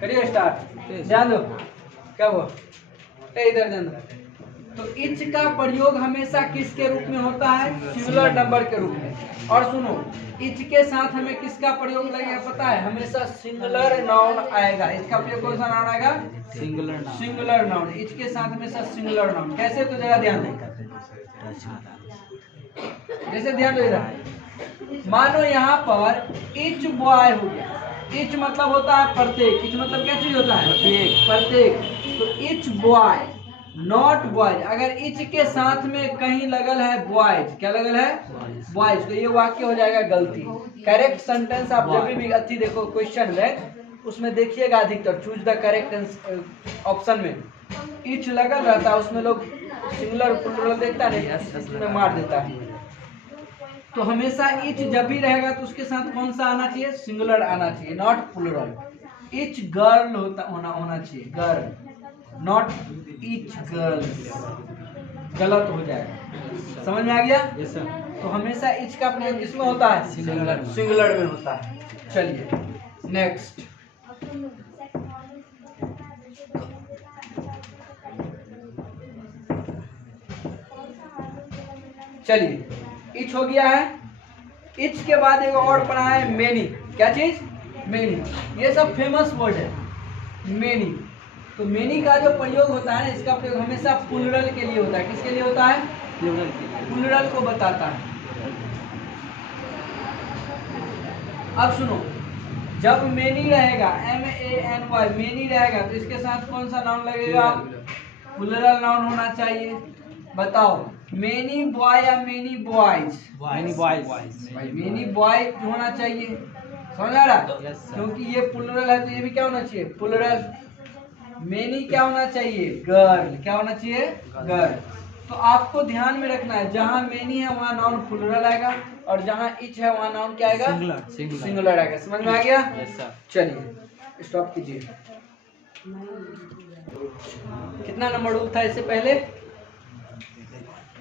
करिए स्टार्ट। ध्यान दो क्या हुआ, इधर ध्यान दो। तो इच का प्रयोग हमेशा किसके रूप में होता है? सिंगुलर नंबर के रूप में। और सुनो, इच के साथ हमें किसका प्रयोग लगेगा पता है? हमेशा सिंगुलर नाउन आएगा। इसका प्रयोग कौन सा नाउन आएगा? Singular noun. Singular noun, etch के साथ हमेशा सिंगुलर नाउन। कैसे? तो जरा ध्यान दो, जैसे ध्यान दो इधर। मानो यहाँ पर इच बॉय हो गया। इच मतलब होता है प्रत्येक। इच मतलब क्या चीज होता है? प्रत्येक। तो इच बॉय नॉट बॉयज। अगर इच के साथ में कहीं लगल है बॉयज, क्या लगल है? बॉयज, तो ये वाक्य हो जाएगा गलती। करेक्ट सेंटेंस आप जब भी अच्छी देखो क्वेश्चन में, उसमें देखिएगा अधिकतर चूज द करेक्ट ऑप्शन में इच लगल रहता है, उसमें लोग सिंगुलर प्लुरल देखता नहीं, इसमें मार देता है। तो हमेशा इच जब भी रहेगा तो उसके साथ कौन सा आना चाहिए? सिंगुलर आना चाहिए, नॉट प्लुरल। इच गर्ल होना चाहिए, गर्ल, नॉट इच गर्ल्स। गलत हो जाएगा। समझ में आ गया? yes, sir. तो हमेशा इच का प्रयोग किसमें होता है? सिंगुलर में होता है। चलिए नेक्स्ट। चलिए इच हो गया है। इच के बाद एक और पढ़ा है मेनी। क्या चीज? मेनी। ये सब फेमस वर्ड है, मेनी। तो मेनी का जो प्रयोग होता है, इसका प्रयोग हमेशा प्लुरल के लिए होता है। किसके लिए होता है? प्लुरल को बताता है। अब सुनो, जब मेनी रहेगा, MANY, मेनी रहेगा, तो इसके साथ कौन सा नाउन लगेगा? प्लुरल नाउन होना चाहिए। बताओ, मेनी बॉय या मेनी बॉयज? Many boys. भाई मेनी बॉय होना चाहिए। समझ आ रहा? क्योंकि ये प्लुरल है तो ये भी क्या होना चाहिए? प्लुरल। मेनी क्या होना चाहिए? गर्ल। क्या होना चाहिए? गर्ल। तो आपको ध्यान में रखना है, जहां मेनी है वहां नाउन प्लुरल आएगा, और जहां इच है वहां नाउन क्या आएगा? सिंगुलर आएगा। समझ में आ गया? चलिए स्टॉप कीजिए। कितना नंबर रूल था इससे पहले?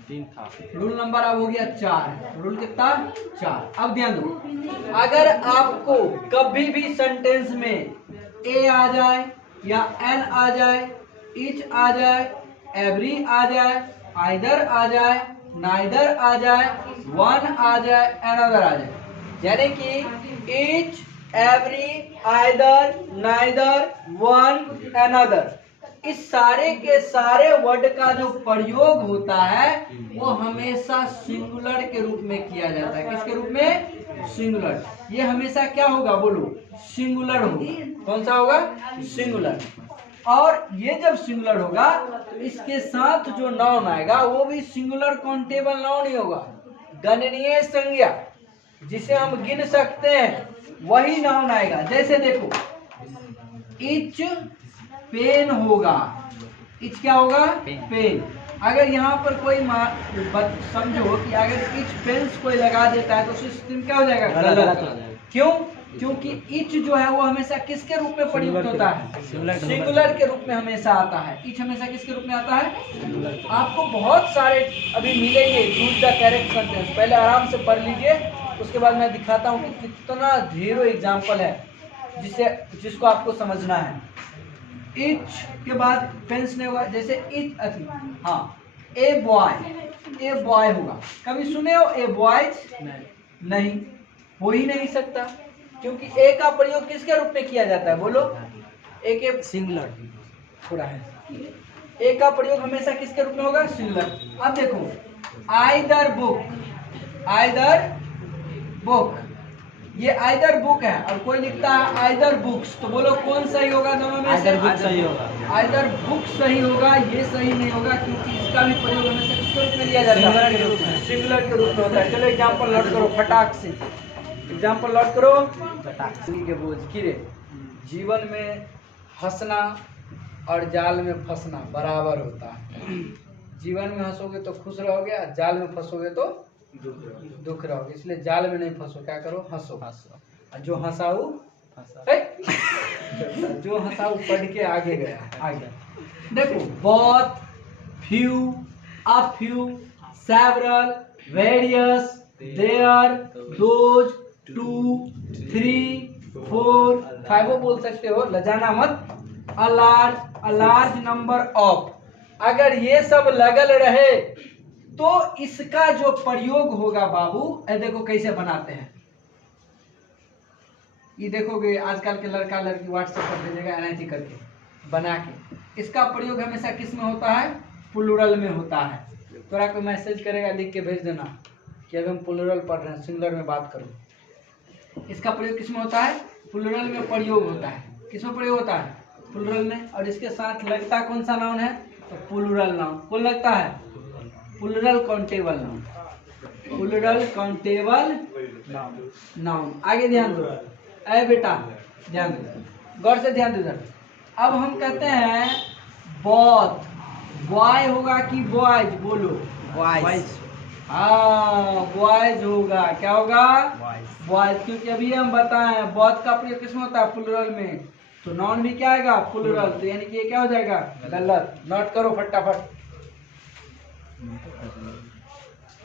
3 था। रूल नंबर अब हो गया 4। रूल कितना? 4। अब ध्यान दो, अगर आपको कभी भी सेंटेंस में ए आ जाए या एन आ जाए, इच आ जाए, एवरी आ जाए, आइदर आ जाए, नाइदर आ जाए, वन आ जाए, अनदर आ जाए, यानी कि etch, every, either, neither, one, another, इस सारे के सारे वर्ड का जो प्रयोग होता है वो हमेशा सिंगुलर के रूप में किया जाता है। किसके रूप में? सिंगुलर। ये हमेशा क्या होगा? बोलो, सिंगुलर होगा। कौन सा होगा? सिंगुलर। और ये जब सिंगुलर होगा तो इसके साथ जो नाउन आएगा वो भी सिंगुलर काउंटेबल नाउन ही होगा, गणनीय संज्ञा, जिसे हम गिन सकते हैं, वही नाउन आएगा। जैसे देखो, इच पेन होगा। इच क्या होगा? पेन। अगर यहाँ पर कोई समझो कि अगर इच पेंस कोई लगा देता है तो सिस्टम क्या हो जाएगा? गलत। क्यों? क्योंकि इच जो है वो हमेशा किसके रूप में प्रयुक्त होता है? सिंगुलर के रूप में हमेशा आता है। इच हमेशा किसके रूप में आता है? आपको बहुत सारे अभी मिलेंगे चूज द करेक्ट सेंटेंस। पहले आराम से पढ़ लीजिए, उसके बाद मैं दिखाता हूँ कि कितना ढेरों एग्जाम्पल है जिसको आपको समझना है। इच के बाद पेंस नहीं होगा। जैसे इच हाँ, ए बॉय होगा। कभी सुने हो ए बॉयज? नहीं, हो ही नहीं सकता, क्योंकि ए का प्रयोग किसके रूप में किया जाता है? बोलो, ए के सिंगुलर थोड़ा है। ए का प्रयोग हमेशा किसके रूप में होगा? सिंगुलर। अब देखो, आइदर बुक, ये आइदर बुक है और कोई लिखता है आइदर बुक्स, तो बोलो कौन सही होगा दोनों में से? आइदर बुक सही होगा। आइदर बुक सही होगा, ये सही नहीं होगा, क्योंकि इसका भी प्रयोग हमेशा किसके रूप में लिया जाता है? सिंगुलर के रूप में होता है। चलो एग्जाम्पल नोट करो फटाक से। एग्जाम्पल नोट करो फटाक से। के बोझ गिरे। जीवन में हंसना और जाल में फंसना बराबर होता है। जीवन में हंसोगे तो खुश रहोगे, और जाल में फंसोगे तो दुख रहोगे। इसलिए जाल में नहीं फंसो, क्या करो? हंसो। और जो हंसाऊ जो हंसाऊ पढ़ के आगे गया। आगे देखो, बहुत, few, a few, several, various, there, those, two, three, 4, 5 बोल सकते हो, लजाना मत। अ लार्ज नंबर ऑफ, अगर ये सब लगल रहे तो इसका जो प्रयोग होगा बाबू, देखो कैसे बनाते हैं, ये देखोगे आजकल के लड़का लड़की व्हाट्सएप पर भेजेगा एनआईटी करके बना के, इसका प्रयोग हमेशा किस में होता है, प्लूरल में होता है। थोड़ा कोई मैसेज करेगा लिख के भेज देना कि अभी हम प्लूरल पढ़ रहे हैं, सिंगुलर में बात करो। इसका प्रयोग किस में होता है, प्लूरल में प्रयोग होता है। किस में प्रयोग होता है, प्लूरल में। और इसके साथ लगता कौन सा नाउन है, तो प्लूरल नाउन। कौन लगता है, plural countable noun, plural countable noun. आगे ध्यान दो, अरे बेटा ध्यान दो, गौर से ध्यान दो इधर। अब हम कहते हैं बोथ, बॉय होगा कि बॉयज, बोलो बॉयज। हाँ बॉयज होगा, क्या होगा, बॉयज, क्योंकि अभी हम बताएं बोथ का प्रयोग किसमें होता है, प्लूरल में, तो नाउन भी क्या आएगा, प्लूरल। तो यानी कि ये क्या हो जाएगा, गलत। नोट करो फटाफट।